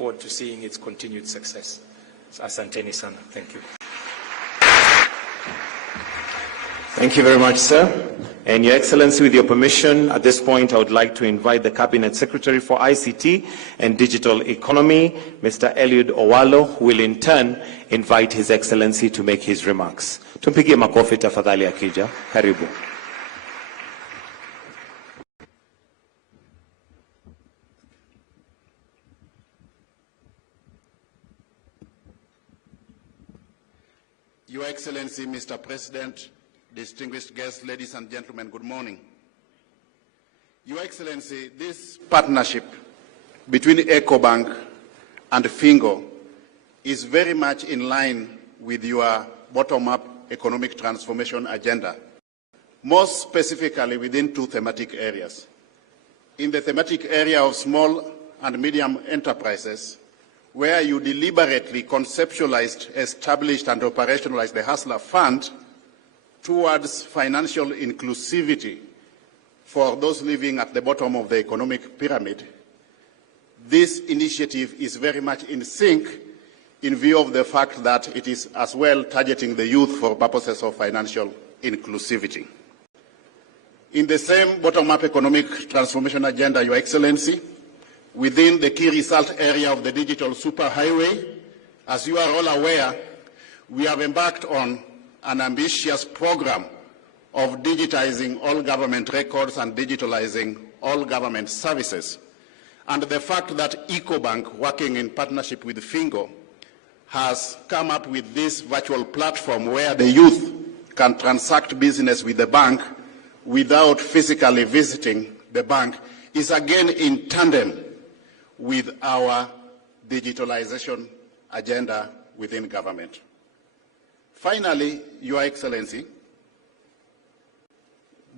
forward to seeing its continued success. Asanteni sana. Thank you. Thank you very much, sir. And Your Excellency, with your permission, at this point, I would like to invite the Cabinet Secretary for ICT and Digital Economy, Mr. Eliud Owalo, who will in turn invite His Excellency to make his remarks. Tumpigie makofi tafadhali akija. Karibu. Your Excellency, Mr. President, distinguished guests, ladies and gentlemen, good morning. Your Excellency, this partnership between EcoBank and Fingo is very much in line with your bottom-up economic transformation agenda, most specifically within two thematic areas. In the thematic area of small and medium enterprises, where you deliberately conceptualized, established, and operationalized the Hustler Fund towards financial inclusivity for those living at the bottom of the economic pyramid. This initiative is very much in sync in view of the fact that it is as well targeting the youth for purposes of financial inclusivity. In the same bottom-up economic transformation agenda, Your Excellency, within the key result area of the digital superhighway, as you are all aware, we have embarked on an ambitious program of digitizing all government records and digitalizing all government services. And the fact that EcoBank, working in partnership with Fingo, has come up with this virtual platform where the youth can transact business with the bank without physically visiting the bank is again in tandem with our digitalization agenda within government. Finally, Your Excellency,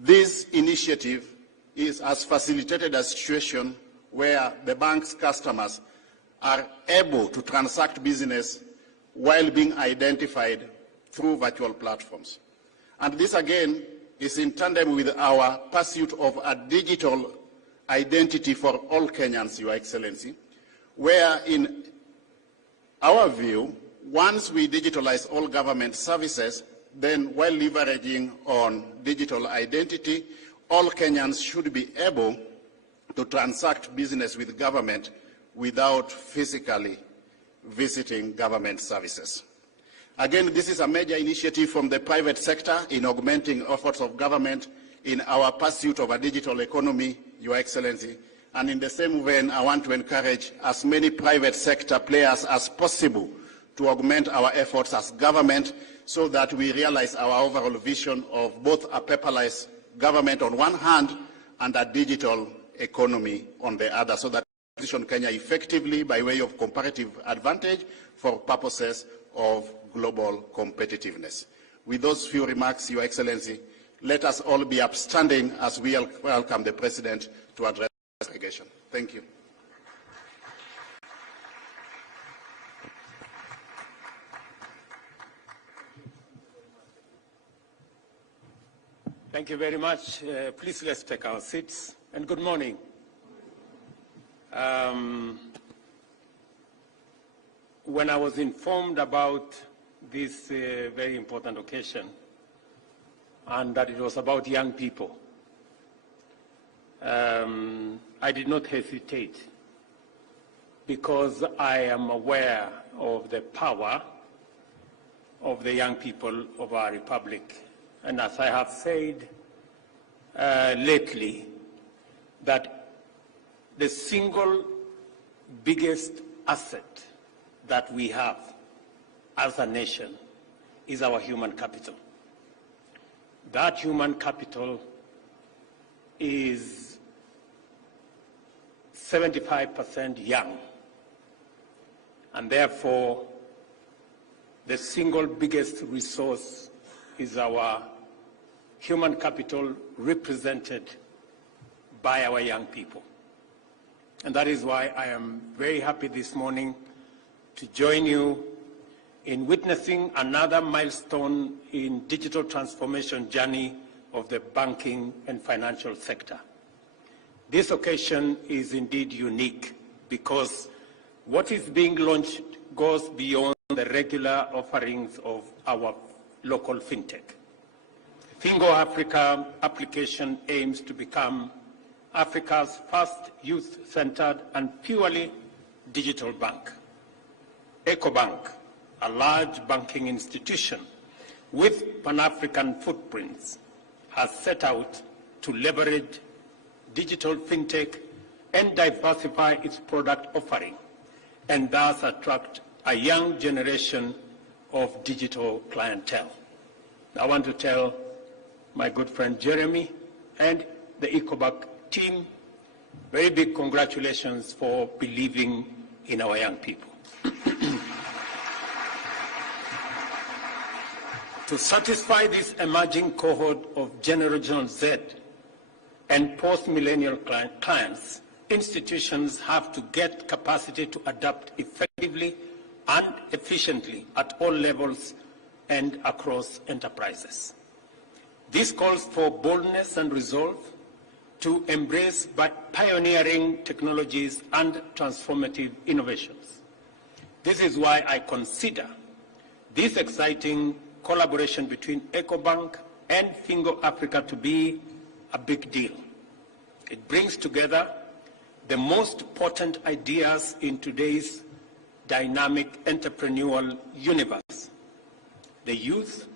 this initiative has facilitated a situation where the bank's customers are able to transact business while being identified through virtual platforms. And this again is in tandem with our pursuit of a digital identity for all Kenyans, Your Excellency, where in our view, once we digitalize all government services, then while leveraging on digital identity, all Kenyans should be able to transact business with government without physically visiting government services. Again, this is a major initiative from the private sector in augmenting efforts of government in our pursuit of a digital economy, Your Excellency. And in the same vein, I want to encourage as many private sector players as possible to augment our efforts as government so that we realize our overall vision of both a paperless government on one hand and a digital economy on the other, so that we position Kenya effectively by way of comparative advantage for purposes of global competitiveness. With those few remarks, Your Excellency, let us all be upstanding as we welcome the President to address the delegation. Thank you. Thank you very much. Please let's take our seats, and good morning. When I was informed about this very important occasion and that it was about young people, I did not hesitate because I am aware of the power of the young people of our republic. And as I have said lately, that the single biggest asset that we have as a nation is our human capital. That human capital is 75% young, and therefore the single biggest resource is our human capital represented by our young people. And that is why I am very happy this morning to join you in witnessing another milestone in digital transformation journey of the banking and financial sector. This occasion is indeed unique because What is being launched goes beyond the regular offerings of our local fintech. Fingo Africa application aims to become Africa's first youth-centered and purely digital bank. EcoBank, a large banking institution with Pan-African footprints, has set out to leverage digital fintech and diversify its product offering, and thus attract a young generation of digital clientele. I want to tell my good friend Jeremy and the EcoBank team, very big congratulations for believing in our young people. To satisfy this emerging cohort of Generation Z and post-millennial clients, institutions have to get capacity to adapt effectively and efficiently at all levels and across enterprises. This calls for boldness and resolve to embrace pioneering technologies and transformative innovations. This is why I consider this exciting collaboration between EcoBank and Fingo Africa to be a big deal. It brings together the most potent ideas in today's dynamic entrepreneurial universe: the youth,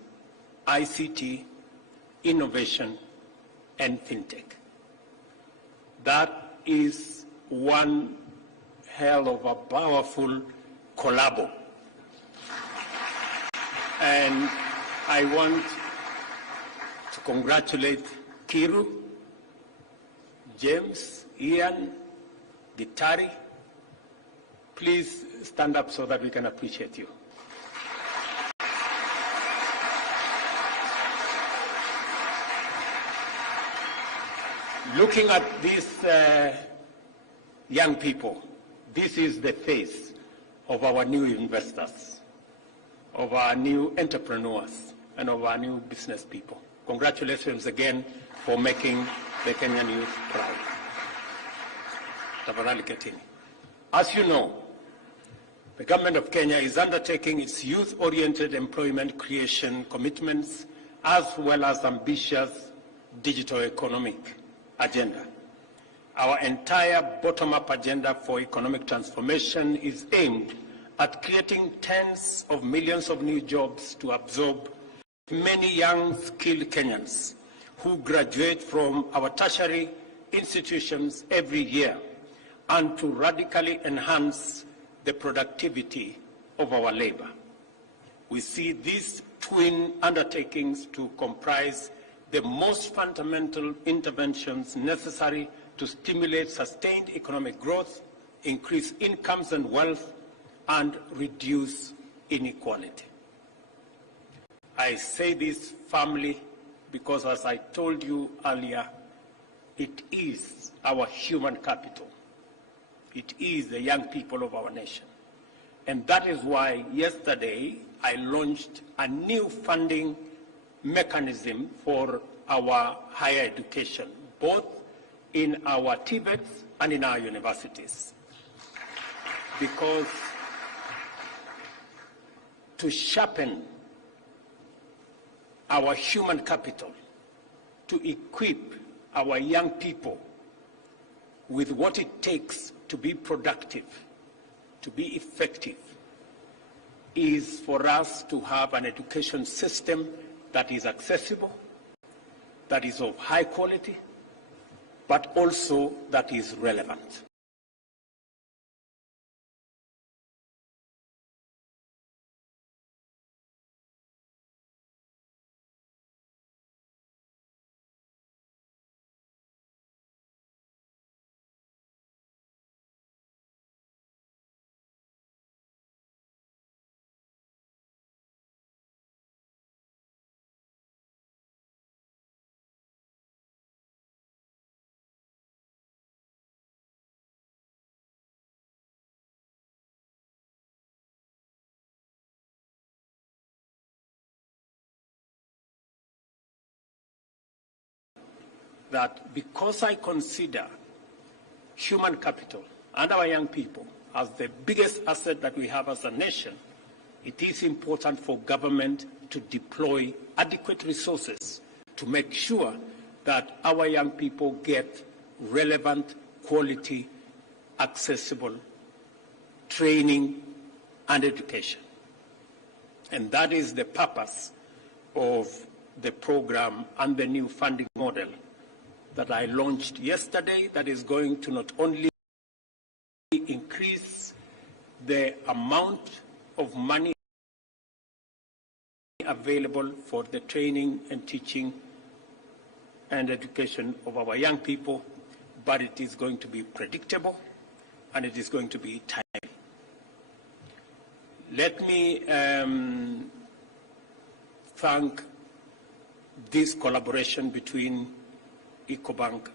ICT, innovation, and fintech. That is one hell of a powerful collabo. And I want to congratulate Kiru, James, Ian, Gitari. Please stand up so that we can appreciate you. Looking at these young people, this is the face of our new investors, of our new entrepreneurs, and of our new business people. Congratulations again for making the Kenyan youth proud. Tafadhali ketini. As you know, the government of Kenya is undertaking its youth-oriented employment creation commitments as well as ambitious digital economic agenda. Our entire bottom-up agenda for economic transformation is aimed at creating tens of millions of new jobs to absorb many young, skilled Kenyans who graduate from our tertiary institutions every year, and to radically enhance the productivity of our labor. We see these twin undertakings to comprise the most fundamental interventions necessary to stimulate sustained economic growth, increase incomes and wealth, and reduce inequality. I say this firmly because, as I told you earlier, it is our human capital. It is the young people of our nation. And that is why yesterday I launched a new funding mechanism for our higher education, both in our TVETs and in our universities. Because to sharpen our human capital, to equip our young people with what it takes to be productive, to be effective, is for us to have an education system that is accessible, that is of high quality, but also that is relevant. That because I consider human capital and our young people as the biggest asset that we have as a nation, it is important for government to deploy adequate resources to make sure that our young people get relevant, quality, accessible training and education. And that is the purpose of the program and the new funding model that I launched yesterday, that is going to not only increase the amount of money available for the training and teaching and education of our young people, but it is going to be predictable and it is going to be timely. Let me thank this collaboration between EcoBank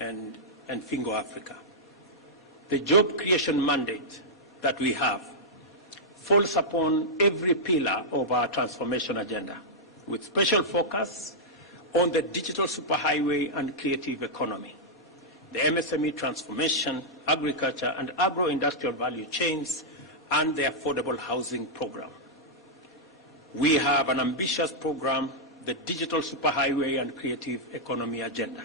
and Fingo Africa. The job creation mandate that we have falls upon every pillar of our transformation agenda, with special focus on the digital superhighway and creative economy, the MSME transformation, agriculture and agro-industrial value chains, and the affordable housing program. We have an ambitious program, the digital superhighway and creative economy agenda,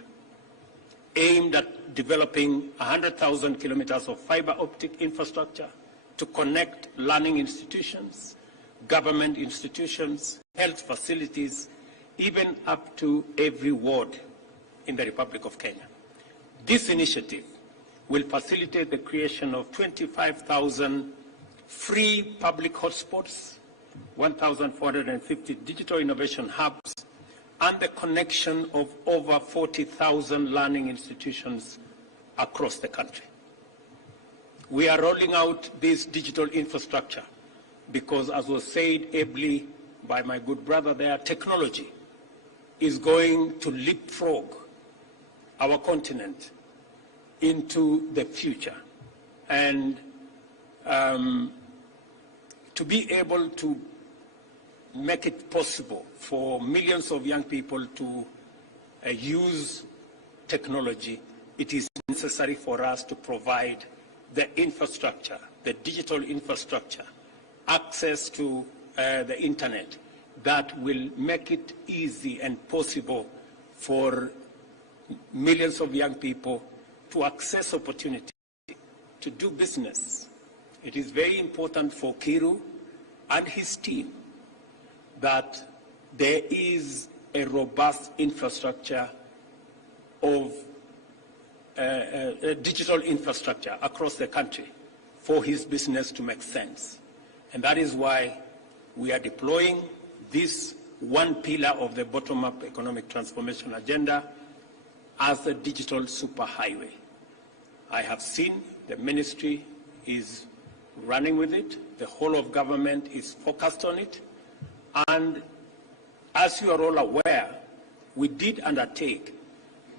aimed at developing 100,000 kilometers of fiber optic infrastructure to connect learning institutions, government institutions, health facilities, even up to every ward in the Republic of Kenya. This initiative will facilitate the creation of 25,000 free public hotspots, 1,450 digital innovation hubs, and the connection of over 40,000 learning institutions across the country. We are rolling out this digital infrastructure because, as was said ably by my good brother there, technology is going to leapfrog our continent into the future. And to be able to make it possible for millions of young people to use technology, it is necessary for us to provide the infrastructure, the digital infrastructure, access to the internet that will make it easy and possible for millions of young people to access opportunity, to do business. It is very important for Kiru and his team that there is a robust infrastructure of digital infrastructure across the country for his business to make sense. And that is why we are deploying this one pillar of the bottom-up economic transformation agenda as the digital superhighway. I have seen the ministry is running with it. The whole of government is focused on it. And as you are all aware, we did undertake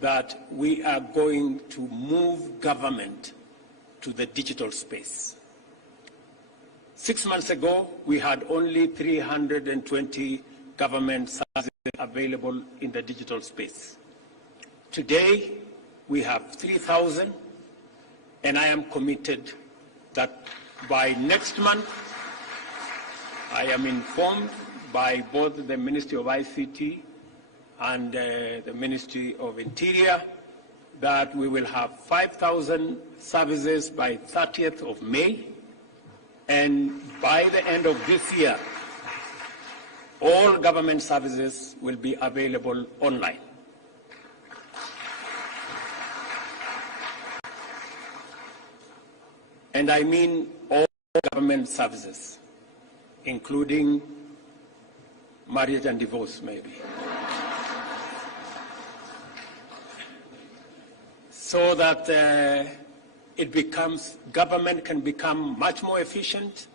that we are going to move government to the digital space. 6 months ago, we had only 320 government services available in the digital space. Today, we have 3,000, and I am committed that by next month, I am informed by both the Ministry of ICT and the Ministry of Interior that we will have 5,000 services by 30th of May, and by the end of this year, all government services will be available online. And I mean all government services, including marriage and divorce, maybe. So that it becomes, government can become much more efficient,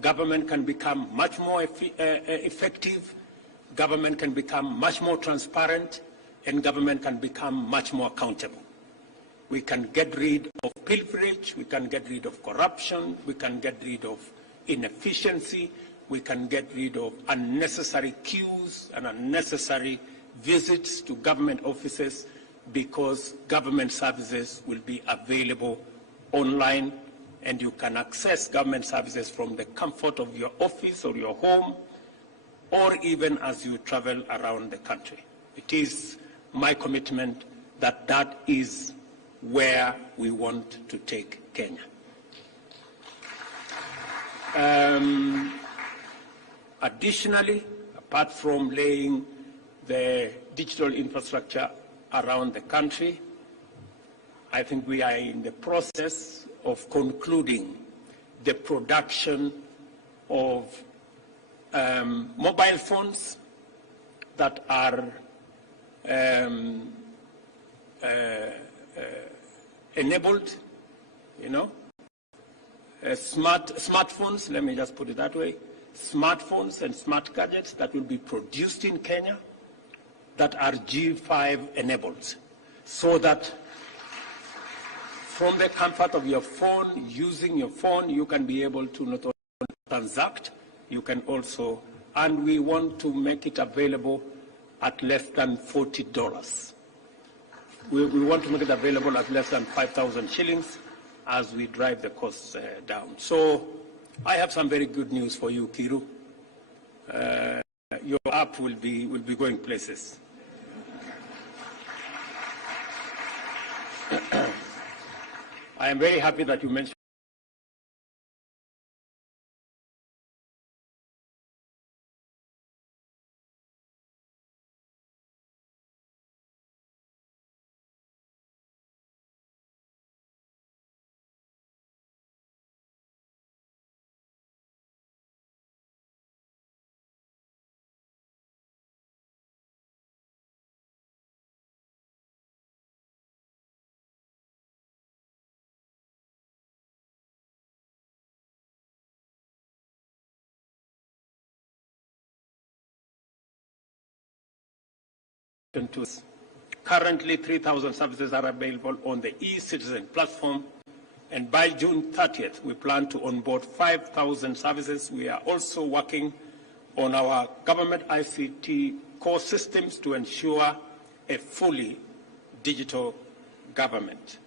government can become much more effective, government can become much more transparent, and government can become much more accountable. We can get rid of pilferage, we can get rid of corruption, we can get rid of inefficiency, we can get rid of unnecessary queues and unnecessary visits to government offices, because government services will be available online, and you can access government services from the comfort of your office or your home, or even as you travel around the country. It is my commitment that that is where we want to take Kenya. Additionally, apart from laying the digital infrastructure around the country, I think we are in the process of concluding the production of mobile phones that are enabled, smartphones, let me just put it that way, smartphones and smart gadgets that will be produced in Kenya that are G5 enabled, so that from the comfort of your phone, using your phone, you can be able to not only transact, you can also, and we want to make it available at less than $40. We want to make it available at less than 5,000 shillings as we drive the costs down. So I have some very good news for you, Kiru. Your app will be going places. I am very happy that you mentioned to currently 3,000 services are available on the e-Citizen platform, and by June 30th, we plan to onboard 5,000 services. We are also working on our government ICT core systems to ensure a fully digital government.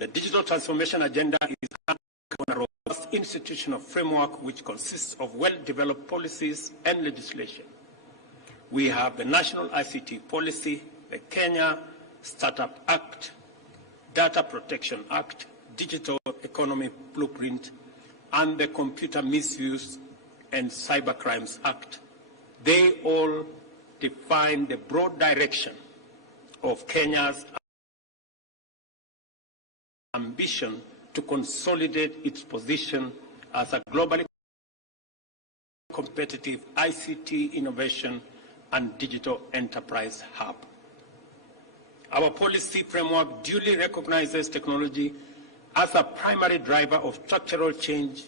The digital transformation agenda is on a robust institutional framework which consists of well-developed policies and legislation. We have the National ICT Policy, the Kenya Startup Act, Data Protection Act, Digital Economy Blueprint, and the Computer Misuse and Cybercrimes Act. They all define the broad direction of Kenya's ambition to consolidate its position as a globally competitive ICT innovation and digital enterprise hub. Our policy framework duly recognizes technology as a primary driver of structural change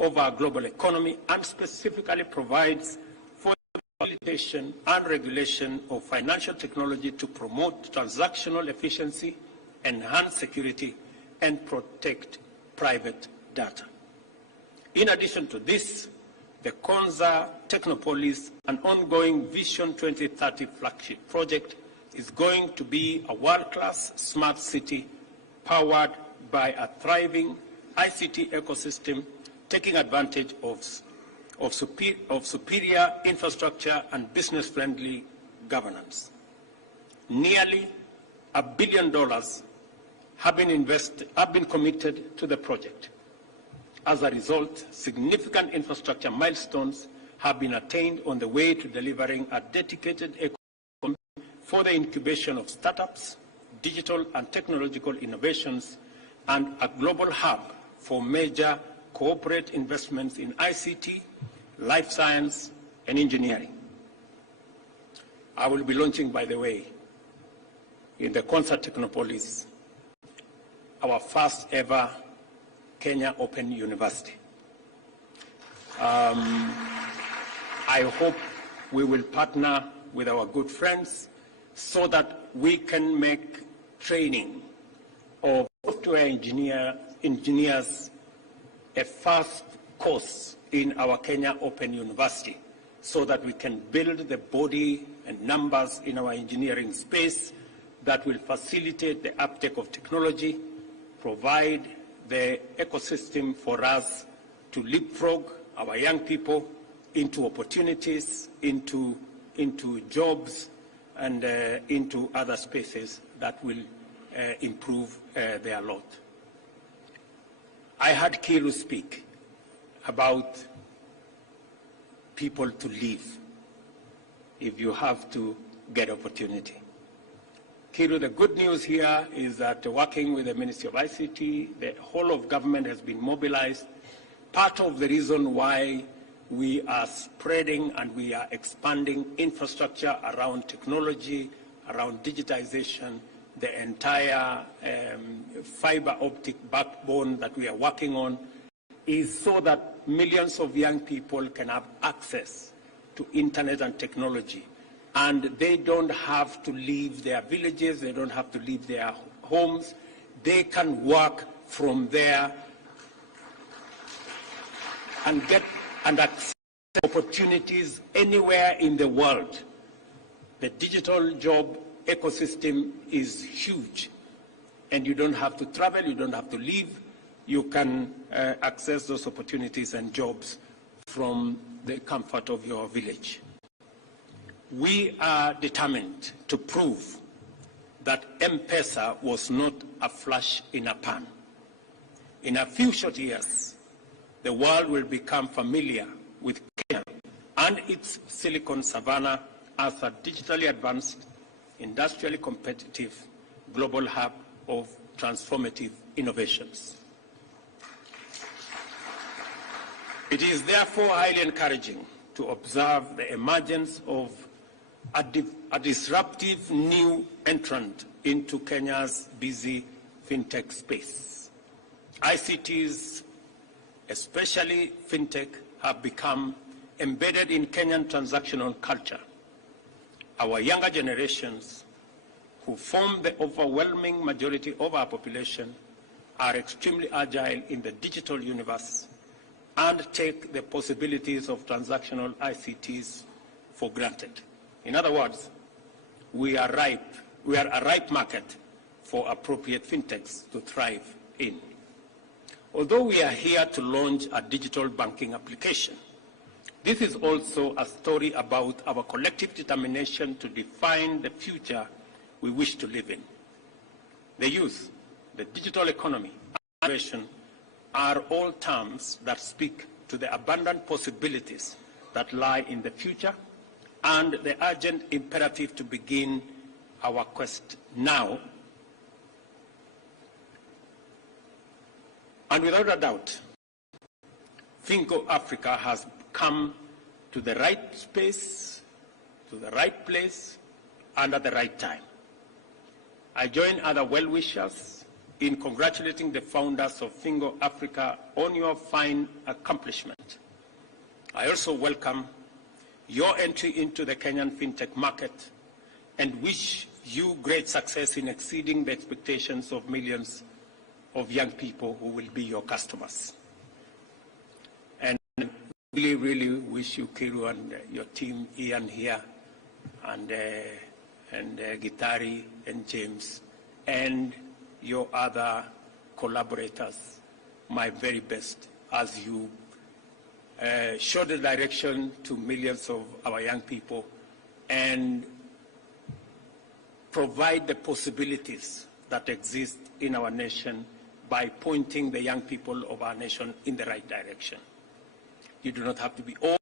of our global economy and specifically provides for the facilitation and regulation of financial technology to promote transactional efficiency, enhance security, and protect private data. In addition to this, the Konza Technopolis, an ongoing Vision 2030 flagship project, is going to be a world-class smart city powered by a thriving ICT ecosystem, taking advantage of superior infrastructure and business-friendly governance. Nearly $1 billion have been committed to the project. As a result, significant infrastructure milestones have been attained on the way to delivering a dedicated ecosystem for the incubation of startups, digital and technological innovations, and a global hub for major corporate investments in ICT, life science, and engineering. I will be launching, by the way, in the Konza Technopolis, our first ever Kenya Open University. I hope we will partner with our good friends so that we can make training of software engineers a first course in our Kenya Open University so that we can build the body and numbers in our engineering space that will facilitate the uptake of technology, provide the ecosystem for us to leapfrog our young people into opportunities, into jobs, and into other spaces that will improve their lot. I heard Kiru speak about people to leave if you have to get opportunity. Kiru, the good news here is that working with the Ministry of ICT, the whole of government has been mobilized. Part of the reason why we are spreading and we are expanding infrastructure around technology, around digitization, the entire fiber optic backbone that we are working on is so that millions of young people can have access to internet and technology. And they don't have to leave their villages, they don't have to leave their homes. They can work from there and get and access opportunities anywhere in the world. The digital job ecosystem is huge, and you don't have to travel, you don't have to leave. You can access those opportunities and jobs from the comfort of your village. We are determined to prove that M-Pesa was not a flash in a pan. In a few short years, the world will become familiar with Kenya and its Silicon Savannah as a digitally advanced, industrially competitive global hub of transformative innovations. It is therefore highly encouraging to observe the emergence of a disruptive new entrant into Kenya's busy fintech space. ICTs, especially fintech, have become embedded in Kenyan transactional culture. Our younger generations, who form the overwhelming majority of our population, are extremely agile in the digital universe and take the possibilities of transactional ICTs for granted. In other words, we are a ripe market for appropriate fintechs to thrive in. Although we are here to launch a digital banking application, this is also a story about our collective determination to define the future we wish to live in. The youth, the digital economy, and innovation are all terms that speak to the abundant possibilities that lie in the future and the urgent imperative to begin our quest now. And without a doubt, Finco Africa has come to the right space, to the right place, and at the right time. I join other well-wishers in congratulating the founders of Finco Africa on your fine accomplishment. I also welcome your entry into the Kenyan fintech market and wish you great success in exceeding the expectations of millions of young people who will be your customers. And really, really wish you, Kiru, and your team, Ian here, and Gitari and James, and your other collaborators, my very best as you show the direction to millions of our young people and provide the possibilities that exist in our nation by pointing the young people of our nation in the right direction. You do not have to be old,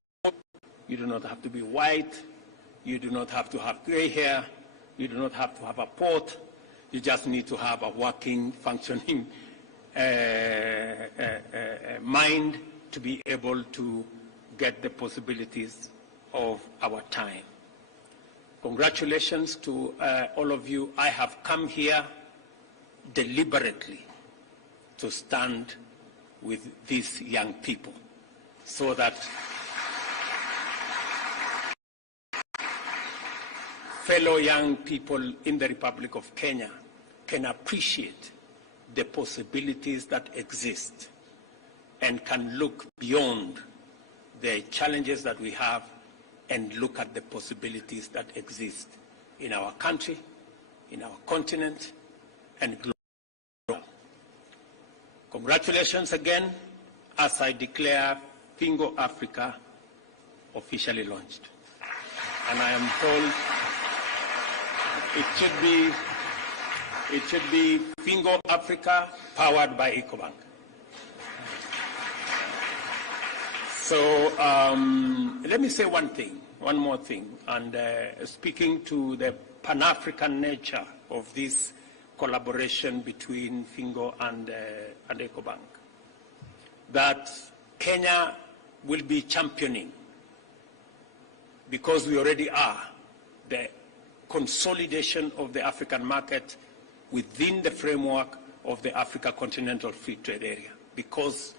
you do not have to be white, you do not have to have gray hair, you do not have to have a port, you just need to have a working, functioning mind to be able to get the possibilities of our time. Congratulations to all of you. I have come here deliberately to stand with these young people so that fellow young people in the Republic of Kenya can appreciate the possibilities that exist and can look beyond the challenges that we have and look at the possibilities that exist in our country, in our continent, and globally. Congratulations again as I declare Fingo Africa officially launched. And I am told it should be Fingo Africa powered by EcoBank. So let me say one more thing, and speaking to the Pan-African nature of this collaboration between Fingo and EcoBank, that Kenya will be championing, because we already are, the consolidation of the African market within the framework of the Africa Continental Free Trade Area, because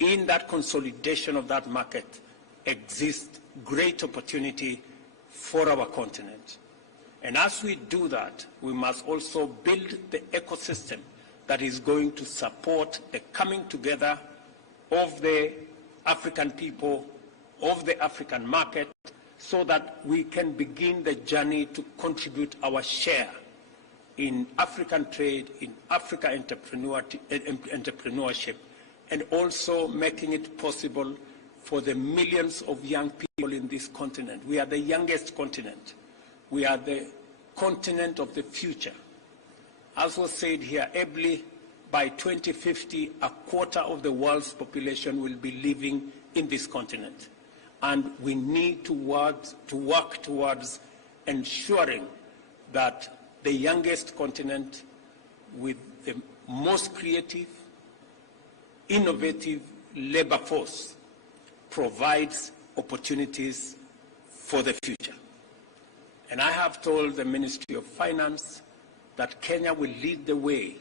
in that consolidation of that market exists great opportunity for our continent. And as we do that, we must also build the ecosystem that is going to support the coming together of the African people, of the African market, so that we can begin the journey to contribute our share in African trade, in Africa entrepreneurship, and also making it possible for the millions of young people in this continent. We are the youngest continent. We are the continent of the future. As was said here ably, by 2050, a quarter of the world's population will be living in this continent. And we need to work towards ensuring that the youngest continent with the most creative, innovative labor force provides opportunities for the future. And I have told the Ministry of Finance that Kenya will lead the way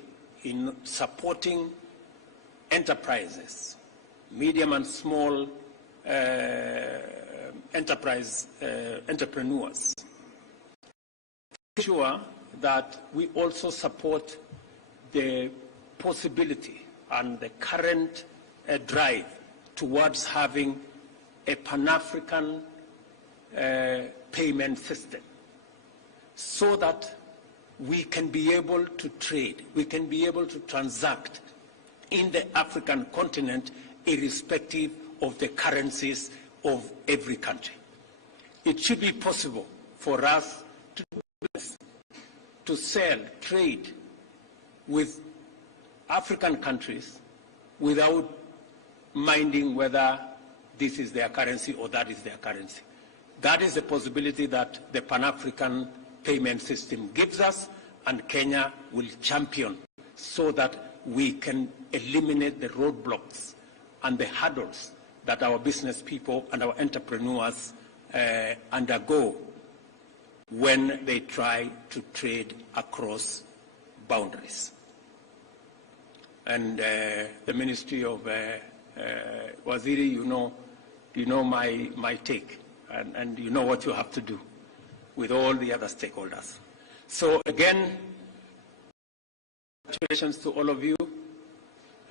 in supporting enterprises, medium and small entrepreneurs. Sure that we also support the possibility and the current drive towards having a Pan-African payment system, so that we can be able to trade, we can be able to transact in the African continent irrespective of the currencies of every country. It should be possible for us to do business, to sell, trade with African countries without minding whether this is their currency or that is their currency. That is the possibility that the Pan-African payment system gives us, and Kenya will champion so that we can eliminate the roadblocks and the hurdles that our business people and our entrepreneurs undergo when they try to trade across boundaries. And the Ministry of Waziri, you know my take, and you know what you have to do with all the other stakeholders. So again, congratulations to all of you.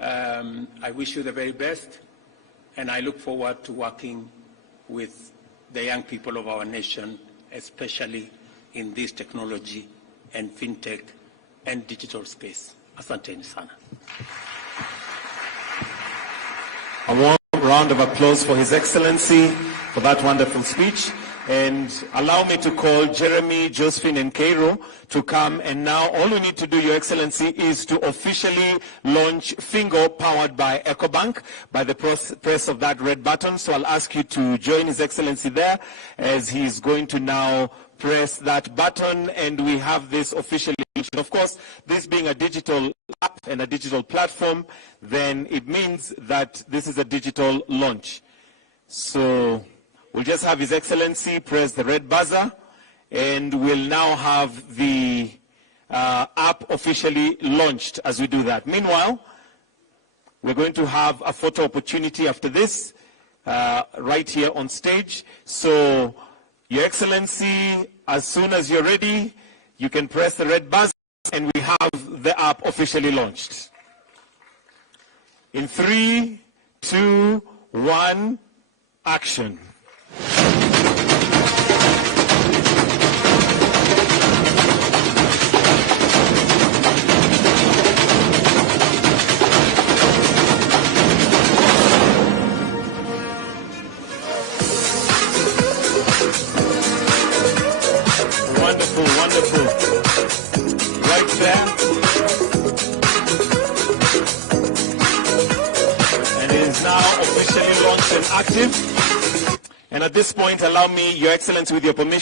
I wish you the very best, and I look forward to working with the young people of our nation, especially in this technology and fintech and digital space. Asanteni sana. A warm round of applause for His Excellency for that wonderful speech. And allow me to call Jeremy, Josephine, and Cairo to come. And now all we need to do, Your Excellency, is to officially launch Fingo powered by EcoBank by the press of that red button. So I'll ask you to join His Excellency there as he's going to now press that button, and we have this officially launched. Of course, this being a digital app and a digital platform, then it means that this is a digital launch. So we'll just have His Excellency press the red buzzer, and we'll now have the app officially launched as we do that. Meanwhile, we're going to have a photo opportunity after this, right here on stage. So, Your Excellency, as soon as you're ready, you can press the red buzzer, and we have the app officially launched. In 3, 2, 1, action. officially launched and active. And at this point, allow me, Your Excellency, with your permission,